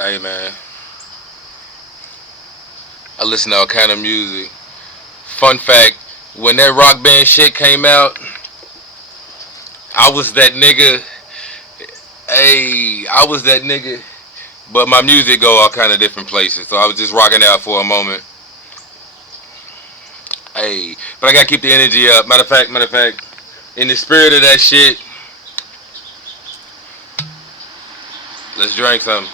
Hey man, I listen to all kind of music. Fun fact: when that rock band shit came out, I was that nigga. Hey, I was that nigga. But my music go all kind of different places, so I was just rocking out for a moment. Hey, but I gotta keep the energy up. Matter of fact, in the spirit of that shit, let's drink something.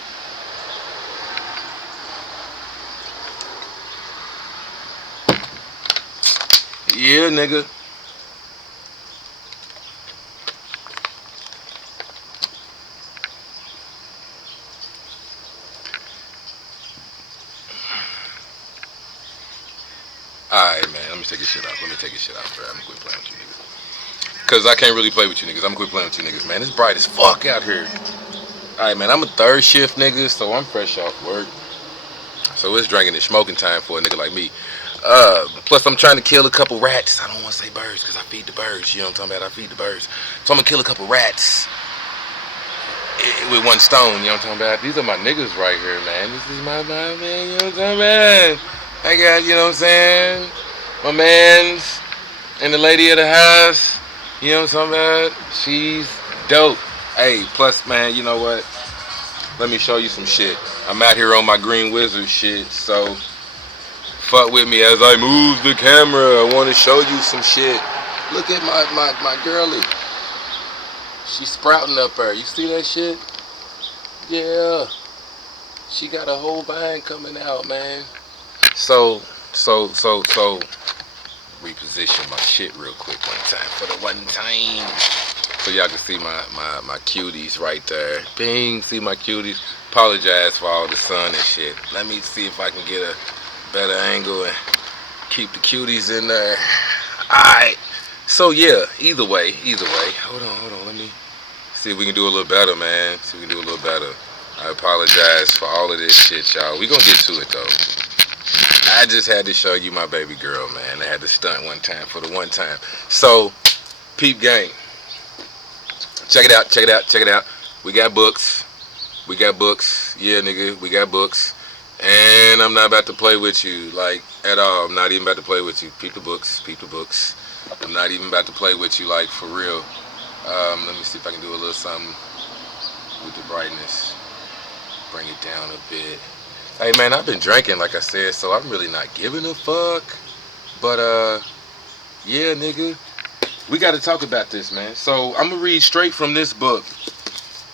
Yeah, nigga. Alright, man. Let me take this shit off. Bro. I'm gonna quit playing with you niggas. Cause I can't really play with you niggas. I'm gonna quit playing with you niggas, man. It's bright as fuck out here. Alright, man. I'm a third shift nigga, so I'm fresh off work. So it's drinking and smoking time for a nigga like me. Plus I'm trying to kill a couple rats. I don't want to say birds because I feed the birds. You know what I'm talking about? I feed the birds. So I'm gonna kill a couple rats with one stone. You know what I'm talking about? These are my niggas right here, man. This is my man. You know what I'm talking about? I got, you know what I'm saying? My man's and the lady of the house. You know what I'm talking about? She's dope. Hey, plus, man, you know what? Let me show you some shit. I'm out here on my Green Wizard shit, so fuck with me as I move the camera. I want to show you some shit. Look at my girlie. She's sprouting up there. You see that shit? Yeah. She got a whole vine coming out, man. So, reposition my shit real quick one time for the one time. So y'all can see my cuties right there. Bing, see my cuties. Apologize for all the sun and shit. Let me see if I can get a better angle and keep the cuties in there. Alright. So yeah, either way. Hold on. Let me see if we can do a little better, man. I apologize for all of this shit, y'all. We gonna get to it though. I just had to show you my baby girl, man. I had to stunt one time for the one time. So, peep gang. Check it out. We got books. Yeah, nigga, we got books. And I'm not about to play with you, like, at all. I'm not even about to play with you. Peep the books. I'm not even about to play with you, like, for real. Let me see if I can do a little something with the brightness. Bring it down a bit. Hey, man, I've been drinking, like I said, so I'm really not giving a fuck. But, yeah, nigga, we got to talk about this, man. So, I'm going to read straight from this book.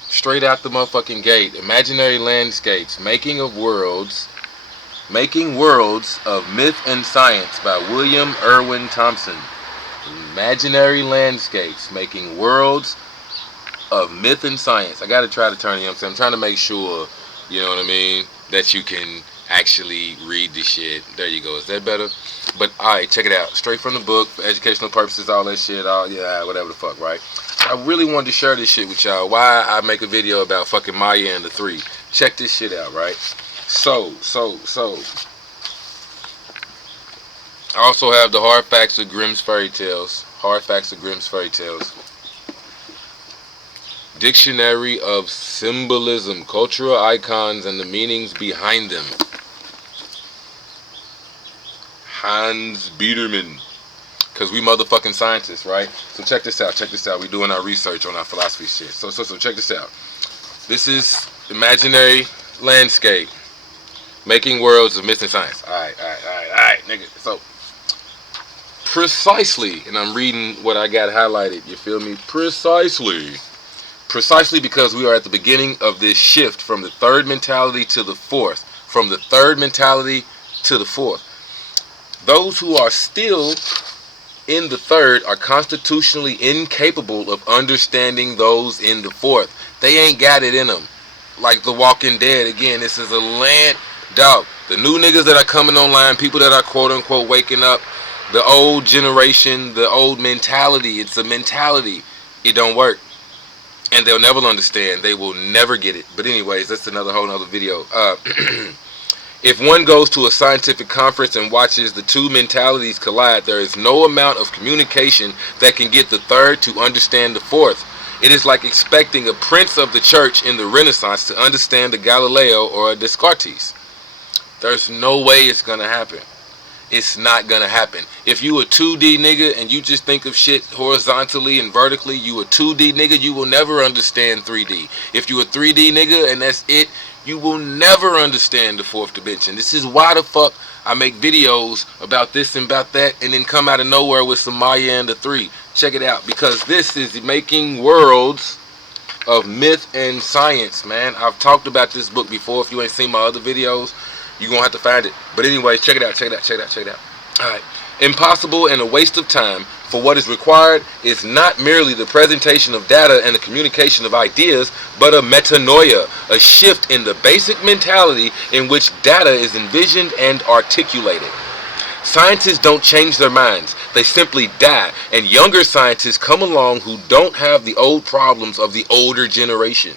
Straight out the motherfucking gate. Imaginary Landscapes, Making Worlds of Myth and Science by William Irwin Thompson. Imaginary Landscapes, Making Worlds of Myth and Science. I got to try to turn it, you know what I'm saying? I'm trying to make sure, you know what I mean, that you can actually read the shit. There you go. Is that better? But, alright, check it out. Straight from the book, for educational purposes, all that shit, whatever the fuck, right? I really wanted to share this shit with y'all. Why I make a video about fucking Maya and the Three. Check this shit out, right? So. I also have the Hard Facts of Grimm's Fairy Tales. Dictionary of Symbolism, Cultural Icons, and the Meanings Behind Them. Hans Biederman. Because we motherfucking scientists, right? So check this out. We doing our research on our philosophy shit. So check this out. This is Imaginary Landscape, Making Worlds of Myth and Science. Alright, nigga. So, precisely, and I'm reading what I got highlighted, you feel me? Precisely because we are at the beginning of this shift from the third mentality to the fourth. Those who are still in the third are constitutionally incapable of understanding those in the fourth. They ain't got it in them. Like The Walking Dead. Again, this is a land dog. The new niggas that are coming online, people that are quote unquote waking up, the old generation, the old mentality. It's a mentality. It don't work. And they'll never understand. They will never get it. But anyways, that's another whole nother video. If one goes to a scientific conference and watches the two mentalities collide, there is no amount of communication that can get the third to understand the fourth. It is like expecting a prince of the church in the Renaissance to understand a Galileo or a Descartes. There's no way it's gonna happen. It's not gonna happen. If you a 2D nigga and you just think of shit horizontally and vertically, you a 2D nigga, you will never understand 3D. If you a 3D nigga and that's it, you will never understand the fourth dimension. This is why the fuck I make videos about this and about that and then come out of nowhere with some Maya and the 3. Check it out, because this is making worlds of myth and science, man. I've talked about this book before. If you ain't seen my other videos, you're going to have to find it. But anyways, check it out, check it out, check it out, check it out. Alright. Impossible and a waste of time, for what is required is not merely the presentation of data and the communication of ideas, but a metanoia, a shift in the basic mentality in which data is envisioned and articulated. Scientists don't change their minds, they simply die, and younger scientists come along who don't have the old problems of the older generation.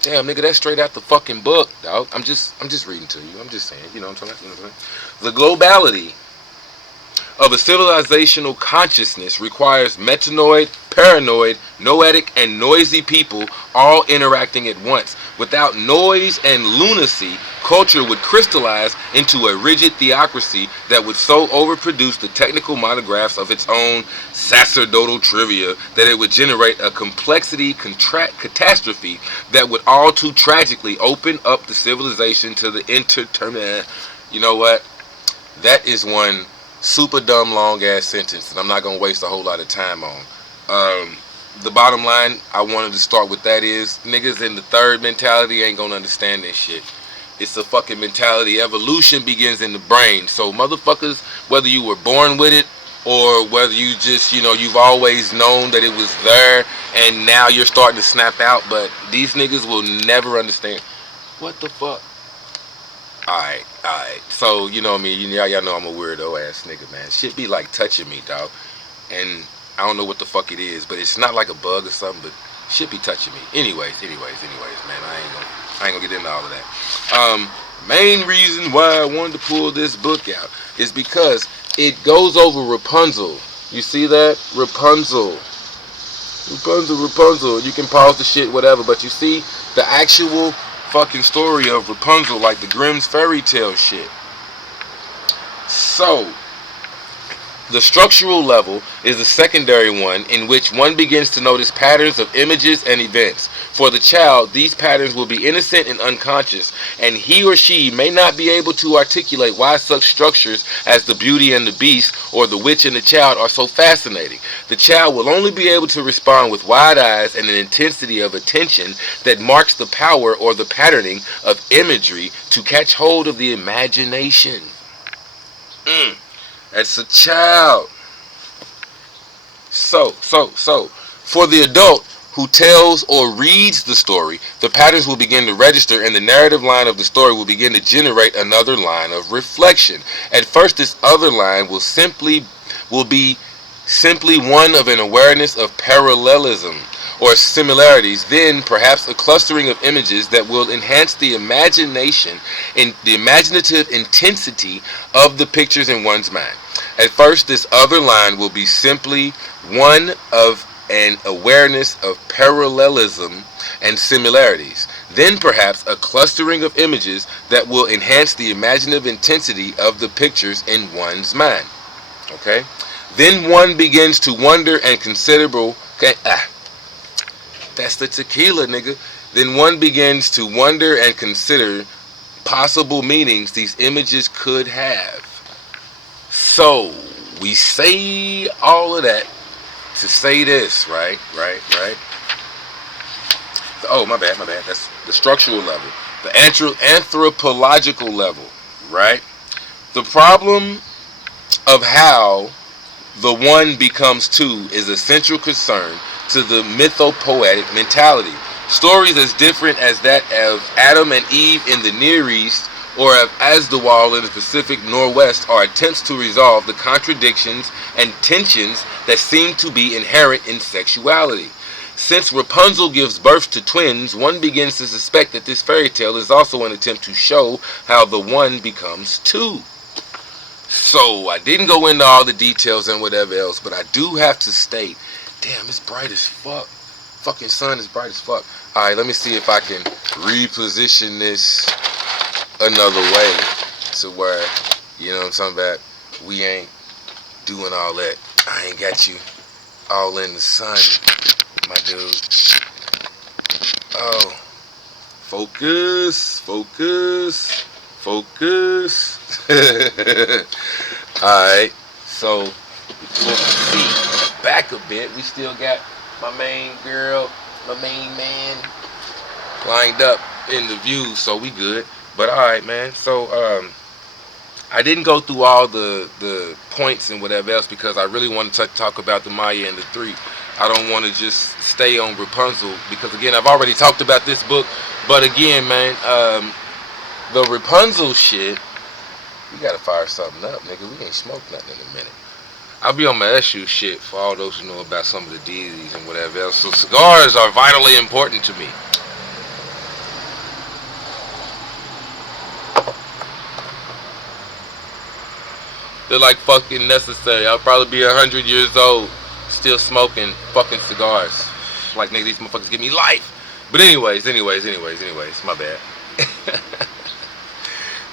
Damn, nigga, that's straight out the fucking book, dog. I'm just reading to you. I'm just saying, you know what I'm talking about? You know what I'm saying? The globality of a civilizational consciousness requires metanoid, paranoid, noetic, and noisy people all interacting at once. Without noise and lunacy, culture would crystallize into a rigid theocracy that would so overproduce the technical monographs of its own sacerdotal trivia that it would generate a complexity catastrophe that would all too tragically open up the civilization to the interterminate. You know what? That is one super dumb long ass sentence that I'm not gonna waste a whole lot of time on. The bottom line I wanted to start with that is niggas in the third mentality ain't gonna understand this shit. It's a fucking mentality. Evolution begins in the brain. So motherfuckers, whether you were born with it or whether you just, you know, you've always known that it was there and now you're starting to snap out, but these niggas will never understand. What the fuck? Alright. So, you know what I mean? Y'all know I'm a weirdo ass nigga, man. Shit be like touching me, dog. And I don't know what the fuck it is, but it's not like a bug or something, but shit be touching me. Anyways, man. I ain't gonna get into all of that. Main reason why I wanted to pull this book out is because it goes over Rapunzel. You see that? Rapunzel. You can pause the shit, whatever, but you see the actual fucking story of Rapunzel, like the Grimm's fairy tale shit. So the structural level is the secondary one, in which one begins to notice patterns of images and events. For the child, these patterns will be innocent and unconscious, and he or she may not be able to articulate why such structures as the Beauty and the Beast or the Witch and the Child are so fascinating. The child will only be able to respond with wide eyes and an intensity of attention that marks the power or the patterning of imagery to catch hold of the imagination. That's a child. So, for the adult who tells or reads the story, the patterns will begin to register and the narrative line of the story will begin to generate another line of reflection. At first, this other line will be simply one of an awareness of parallelism or similarities, then perhaps a clustering of images that will enhance the imagination and the imaginative intensity of the pictures in one's mind. At first, this other line will be simply one of an awareness of parallelism and similarities, then perhaps a clustering of images that will enhance the imaginative intensity of the pictures in one's mind. Okay? Then one begins to wonder and considerable. That's the tequila, nigga. Then one begins to wonder and consider possible meanings these images could have. So, we say all of that to say this, right? Oh, my bad. That's the structural level. The anthropological level, right? The problem of how the one becomes two is a central concern to the mythopoetic mentality. Stories as different as that of Adam and Eve in the Near East or of Asdewall in the Pacific Northwest are attempts to resolve the contradictions and tensions that seem to be inherent in sexuality. Since Rapunzel gives birth to twins, one begins to suspect that this fairy tale is also an attempt to show how the one becomes two. So, I didn't go into all the details and whatever else, but I do have to state, damn, it's bright as fuck. Fucking sun is bright as fuck. Alright, let me see if I can reposition this another way to where, you know what I'm talking about, we ain't doing all that. I ain't got you all in the sun, my dude. Oh. Focus. Alright, so see, back a bit. We still got my main girl, my main man lined up in the view, so we good. But alright, man. So I didn't go through all the points and whatever else because I really want to talk about the Maya and the three. I don't want to just stay on Rapunzel because, again, I've already talked about this book. But again, man, the Rapunzel shit, we gotta fire something up, nigga. We ain't smoked nothing in a minute. I'll be on my SU shit for all those who know about some of the deities and whatever else. So cigars are vitally important to me. They're like fucking necessary. I'll probably be 100 years old still smoking fucking cigars. Like, nigga, these motherfuckers give me life. But anyways, my bad.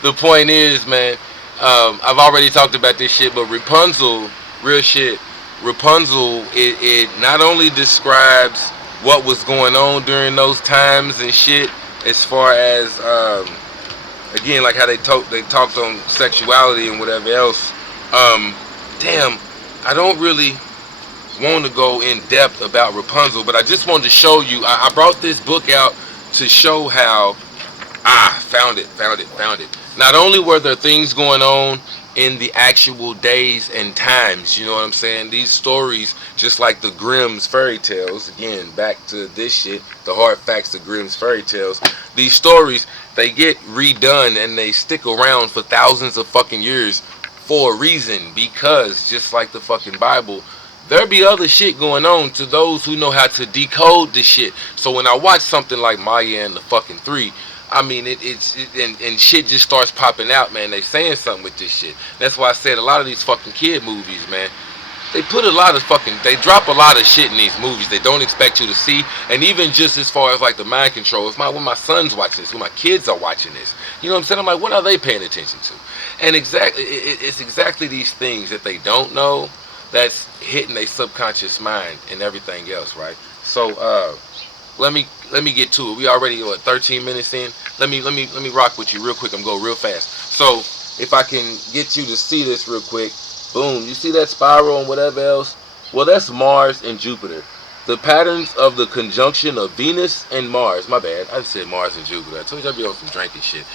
The point is, man, I've already talked about this shit, but Rapunzel, real shit, Rapunzel, it not only describes what was going on during those times and shit, as far as, again, like how they talked on sexuality and whatever else. Damn, I don't really want to go in depth about Rapunzel, but I just wanted to show you. I brought this book out to show how. Found it. Not only were there things going on in the actual days and times, you know what I'm saying? These stories, just like the Grimm's fairy tales, again, back to this shit, the hard facts of Grimm's fairy tales. These stories, they get redone and they stick around for thousands of fucking years for a reason, because just like the fucking Bible, there be other shit going on to those who know how to decode the shit. So when I watch something like Maya and the fucking Three, I mean, and shit just starts popping out, man. They saying something with this shit. That's why I said a lot of these fucking kid movies, man, they drop a lot of shit in these movies they don't expect you to see. And even just as far as like the mind control, when my son's watching this, when my kids are watching this, you know what I'm saying? I'm like, what are they paying attention to? And it's exactly these things that they don't know that's hitting their subconscious mind and everything else, right? So let me get to it. We already 13 minutes in. Let me rock with you real quick. I'm going real fast. So if I can get you to see this real quick, boom. You see that spiral and whatever else? Well, that's Mars and Jupiter. The patterns of the conjunction of Venus and Mars. My bad. I said Mars and Jupiter. I told you I'd be on some drinking shit.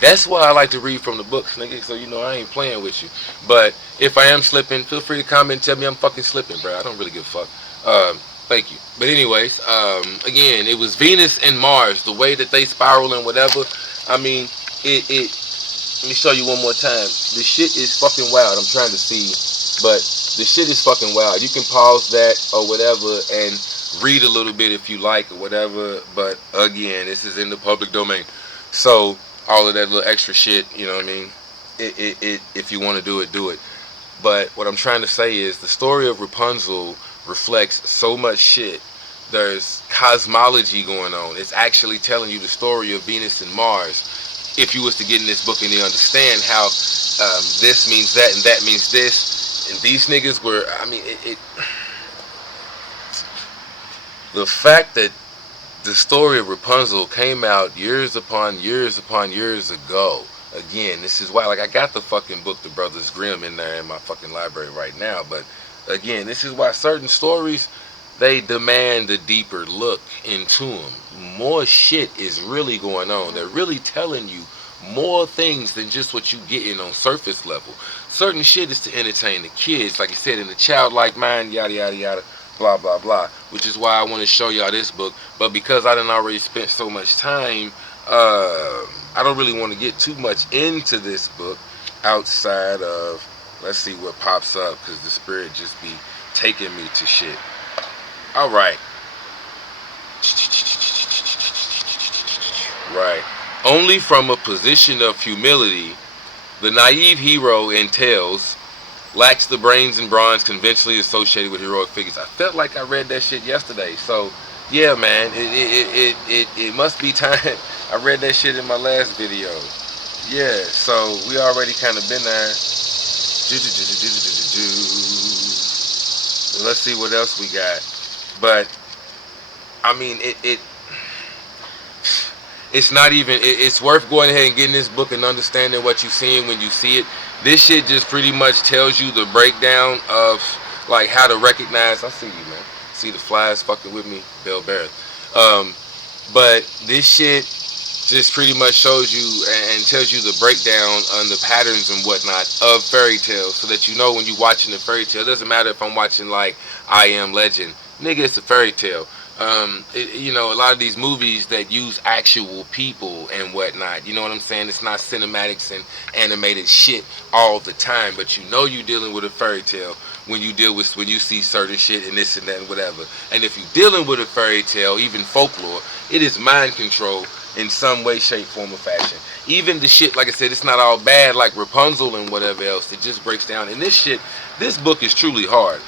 That's why I like to read from the books, nigga, so you know I ain't playing with you. But if I am slipping, feel free to comment and tell me I'm fucking slipping, bro. I don't really give a fuck. Thank you. But anyways, again, it was Venus and Mars, the way that they spiral and whatever. I mean, let me show you one more time. The shit is fucking wild. I'm trying to see, but the shit is fucking wild. You can pause that or whatever and read a little bit if you like or whatever. But again, this is in the public domain. So all of that little extra shit, you know what I mean? If you want to do it, do it. But what I'm trying to say is the story of Rapunzel reflects so much shit. There's cosmology going on. It's actually telling you the story of Venus and Mars. If you was to get in this book and you understand how this means that and that means this, and these niggas were, I mean, the fact that the story of Rapunzel came out years upon years ago. Again, this is why, like, I got the fucking book, The Brothers Grimm, in there in my fucking library right now. But again, this is why certain stories, they demand a deeper look into them. More shit is really going on. They're really telling you more things than just what you getting on surface level. Certain shit is to entertain the kids, like you said, in the childlike mind, yada yada yada, blah blah blah. Which is why I want to show y'all this book. But because I done already spent so much time, I don't really want to get too much into this book outside of, let's see what pops up, because the spirit just be taking me to shit. Alright. Right. Only from a position of humility, the naive hero in tales lacks the brains and brawn conventionally associated with heroic figures. I felt like I read that shit yesterday. So, Yeah, man, it must be time. I read that shit in my last video. Yeah, so we already kind of been there. Let's see what else we got. But I mean, it's not even. It's worth going ahead and getting this book and understanding what you're seeing when you see it. This shit just pretty much tells you the breakdown of like how to recognize. I see you, man. See the flies fucking with me, Bill Barrett. But this shit just pretty much shows you and tells you the breakdown on the patterns and whatnot of fairy tales, so that you know when you're watching a fairy tale. It doesn't matter if I'm watching like I Am Legend, nigga. It's a fairy tale. You know, a lot of these movies that use actual people and whatnot, you know what I'm saying? It's not cinematics and animated shit all the time, but you know you're dealing with a fairy tale when you see certain shit and this and that and whatever. And if you're dealing with a fairy tale, even folklore, it is mind control in some way, shape, form, or fashion. Even the shit, like I said, it's not all bad like Rapunzel and whatever else. It just breaks down. And this book is truly hard.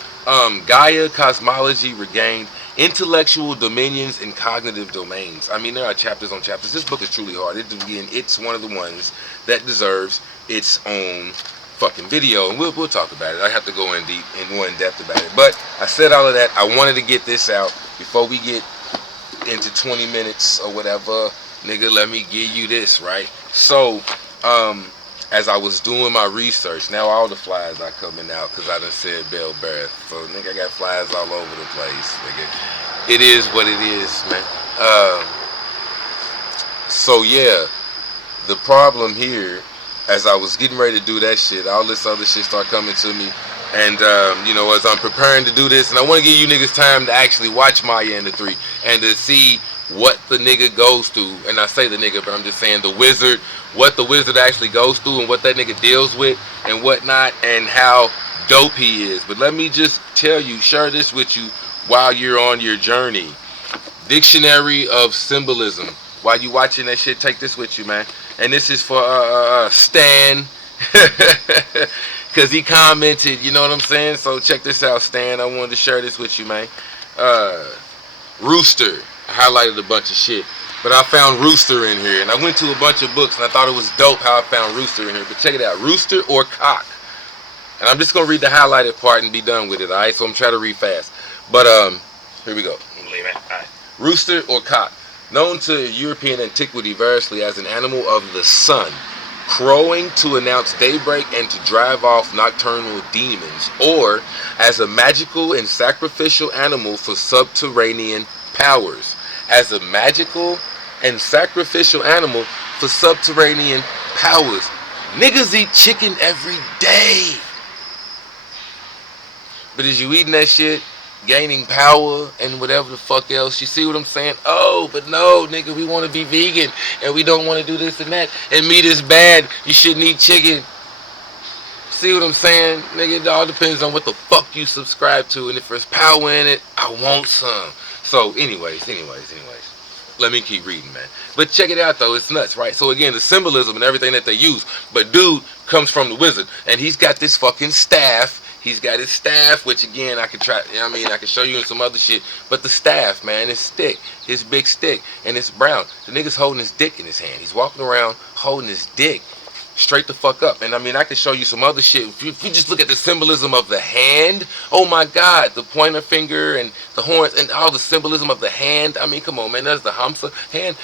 Gaia Cosmology Regained, Intellectual Dominions and Cognitive Domains. I mean, there are chapters on chapters. This book is truly hard. It's one of the ones that deserves its own fucking video, and we'll talk about it. I have to go in deep and more in depth about it. But I said all of that. I wanted to get this out before we get into 20 minutes or whatever. Nigga, let me give you this, right? So, as I was doing my research, now all the flies are coming out because I done said Bell Bear. So, nigga, I got flies all over the place, nigga. It is what it is, man. So, yeah, the problem here, as I was getting ready to do that shit, all this other shit started coming to me. And, you know, as I'm preparing to do this, and I want to give you niggas time to actually watch Maya and the Three and to see what the nigga goes through. And I say the nigga, but I'm just saying the wizard, what the wizard actually goes through and what that nigga deals with and whatnot, and how dope he is. But let me just tell you, share this with you while you're on your journey. Dictionary of Symbolism. While you watching that shit, take this with you, man. And this is for Stan. Because he commented, you know what I'm saying? So check this out, Stan. I wanted to share this with you, man. Rooster. I highlighted a bunch of shit. But I found Rooster in here. And I went to a bunch of books, and I thought it was dope how I found Rooster in here. But check it out. Rooster or cock. And I'm just going to read the highlighted part and be done with it, all right? So I'm trying to read fast. But here we go. Leave it. All right. Rooster or cock. Known to European antiquity variously as an animal of the sun, crowing to announce daybreak and to drive off nocturnal demons, or as a magical and sacrificial animal for subterranean powers. As a magical and sacrificial animal for subterranean powers. Niggas eat chicken every day. But is you eating that shit, gaining power and whatever the fuck else? You see what I'm saying? Oh, but no, nigga, we want to be vegan and we don't want to do this and that, and meat is bad, you shouldn't eat chicken. See what I'm saying? Nigga, it all depends on what the fuck you subscribe to, and if there's power in it, I want some. So anyways, let me keep reading, man. But check it out, though. It's nuts, right? So again, the symbolism and everything that they use. But dude comes from the wizard, and he's got this fucking staff. He's got his staff, which again, I could try, you know what I mean, I can show you in some other shit. But the staff, man, his stick, his big stick, and it's brown. The nigga's holding his dick in his hand. He's walking around holding his dick straight the fuck up. And I mean, I can show you some other shit. If you just look at the symbolism of the hand, oh my God, the pointer finger and the horns and all the symbolism of the hand. I mean, come on, man, that's the Hamsa hand.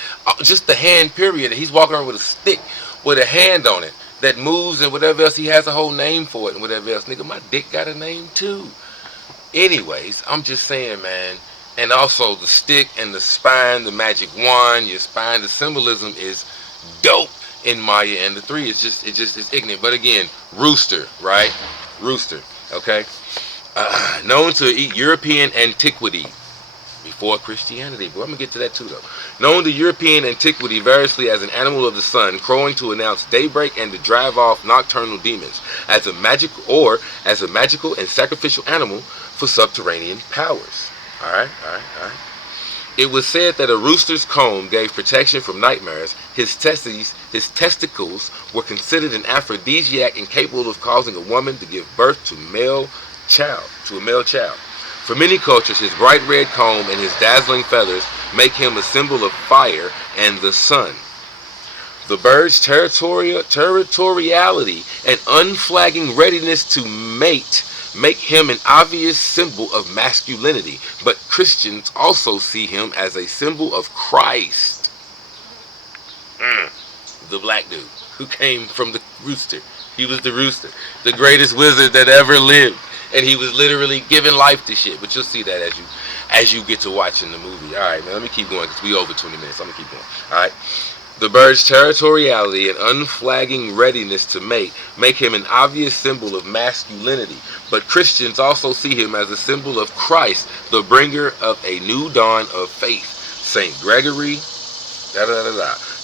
Just the hand, period. He's walking around with a stick with a hand on it that moves and whatever else. He has a whole name for it and whatever else. Nigga, my dick got a name too. Anyways, I'm just saying, man. And also the stick and the spine, the magic wand, your spine, the symbolism is dope in Maya and the Three. It's ignorant. But again, Rooster, right? Rooster, okay? Known to European antiquity before Christianity. But I'm going to get to that too, though. Known to European antiquity variously as an animal of the sun, crowing to announce daybreak and to drive off nocturnal demons, as a magical and sacrificial animal for subterranean powers. All right. It was said that a rooster's comb gave protection from nightmares. His testicles were considered an aphrodisiac and capable of causing a woman to give birth to a male child. For many cultures, his bright red comb and his dazzling feathers make him a symbol of fire and the sun. The bird's territoriality and unflagging readiness to mate make him an obvious symbol of masculinity, but Christians also see him as a symbol of Christ. The black dude who came from the rooster. He was the rooster, the greatest wizard that ever lived, and he was literally giving life to shit. But you'll see that as you get to watching the movie. All right, man. Let me keep going because we over 20 minutes. I'm gonna keep going. All right. The bird's territoriality and unflagging readiness to mate make him an obvious symbol of masculinity, but Christians also see him as a symbol of Christ, the bringer of a new dawn of faith. Saint Gregory,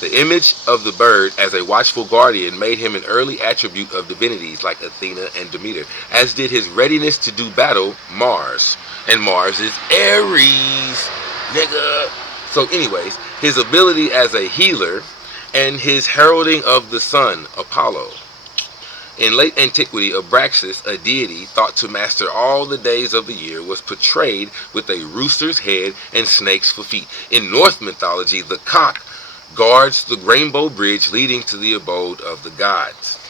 The image of the bird as a watchful guardian made him an early attribute of divinities like Athena and Demeter, as did his readiness to do battle, Mars. And Mars is Aries, nigga. So anyways, his ability as a healer and his heralding of the sun, Apollo. In late antiquity, Abraxas, a deity thought to master all the days of the year, was portrayed with a rooster's head and snakes for feet. In Norse mythology, the cock guards the rainbow bridge leading to the abode of the gods.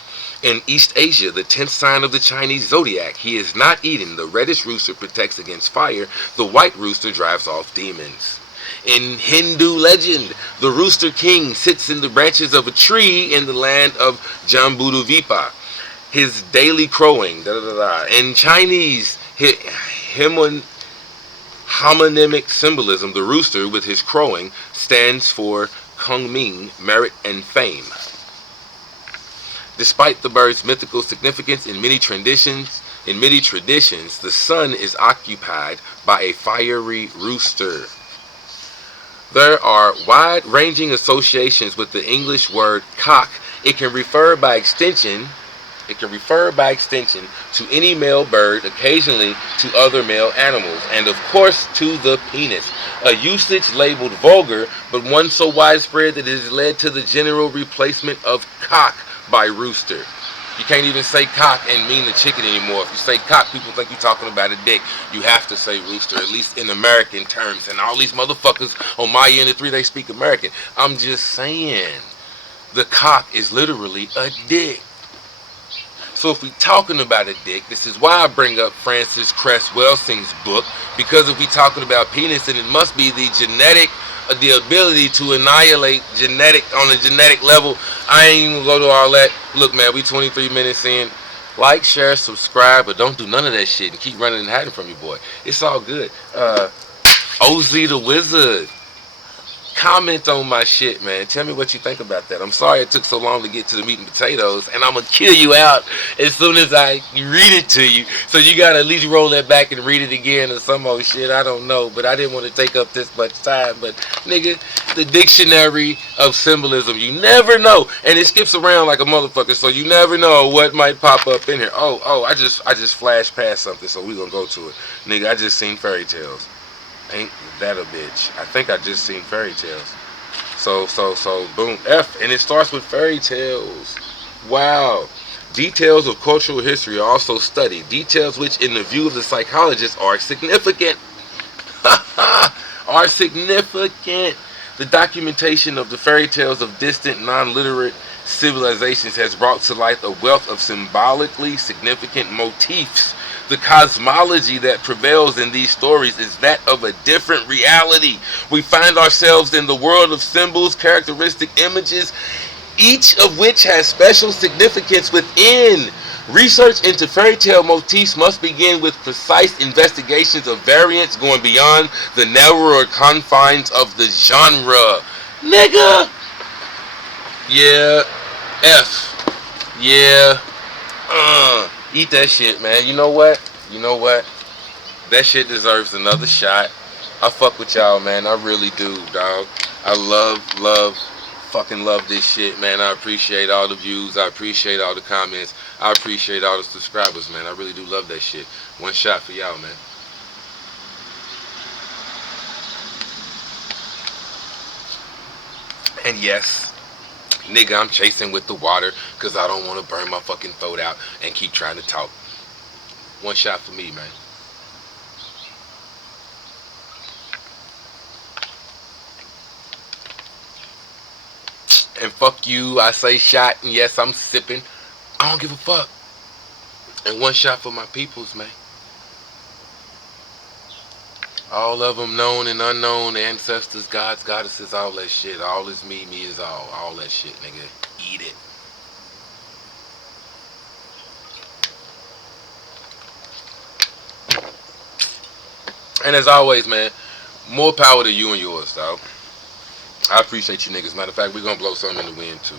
In East Asia, the 10th sign of the Chinese zodiac, he is not eaten. The reddish rooster protects against fire. The white rooster drives off demons. In Hindu legend, the rooster king sits in the branches of a tree in the land of Jambudvipa. His daily crowing, In Chinese homonymic symbolism, the rooster with his crowing stands for Kongming, merit and fame. Despite the bird's mythical significance in many traditions, the sun is occupied by a fiery rooster. There are wide-ranging associations with the English word cock. It can refer by extension to any male bird, occasionally to other male animals, and of course to the penis. A usage labeled vulgar, but one so widespread that it has led to the general replacement of cock by rooster. You can't even say cock and mean the chicken anymore. If you say cock, people think you're talking about a dick. You have to say rooster, at least in American terms. And all these motherfuckers on my end of three, they speak American. I'm just saying, the cock is literally a dick. So if we're talking about a dick, this is why I bring up Francis Cress Welsing's book, because if we're talking about penis, then it must be the ability to annihilate on a genetic level. I ain't even gonna go to all that. Look, man, we 23 minutes in. Like, share, subscribe, but don't do none of that shit and keep running and hiding from your boy. It's all good. OZ the Wizard, comment on my shit, man. Tell me what you think about that. I'm sorry it took so long to get to the meat and potatoes, and I'm gonna kill you out as soon as I read it to you. So you gotta at least roll that back and read it again or some old shit. I don't know, but I didn't want to take up this much time. But nigga, the dictionary of symbolism, you never know, and it skips around like a motherfucker, so you never know what might pop up in here. I just flashed past something, so we gonna go to it, nigga. I just seen fairy tales. Ain't that a bitch? I think I just seen fairy tales. So, boom, F, and it starts with fairy tales. Wow. Details of cultural history are also studied. Details which, in the view of the psychologists, are significant. Are significant. The documentation of the fairy tales of distant, non-literate civilizations has brought to light a wealth of symbolically significant motifs. The cosmology that prevails in these stories is that of a different reality. We find ourselves in the world of symbols, characteristic images, each of which has special significance within. Research into fairy tale motifs must begin with precise investigations of variants going beyond the narrower confines of the genre. Nigga! Yeah. F. Yeah. Eat that shit, man. You know what? That shit deserves another shot. I fuck with y'all, man. I really do, dog. I fucking love this shit, man. I appreciate all the views. I appreciate all the comments. I appreciate all the subscribers, man. I really do love that shit. One shot for y'all, man. And yes, nigga, I'm chasing with the water because I don't want to burn my fucking throat out and keep trying to talk. One shot for me, man. and fuck you. I say shot, and yes, I'm sipping. I don't give a fuck. And one shot for my peoples, man. All of them known and unknown, ancestors, gods, goddesses, all that shit. All is me, me is all that shit, nigga. Eat it. And as always, man, more power to you and yours, dog. I appreciate you niggas. Matter of fact, we're gonna blow something in the wind too.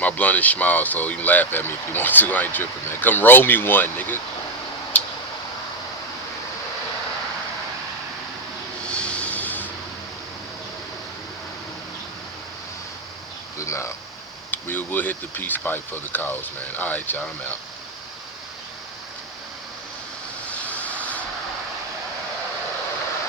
My blunt is small, so you can laugh at me if you want to. I ain't tripping, man. Come roll me one, nigga. But nah, we'll hit the peace pipe for the cause, man. All right, y'all, I'm out.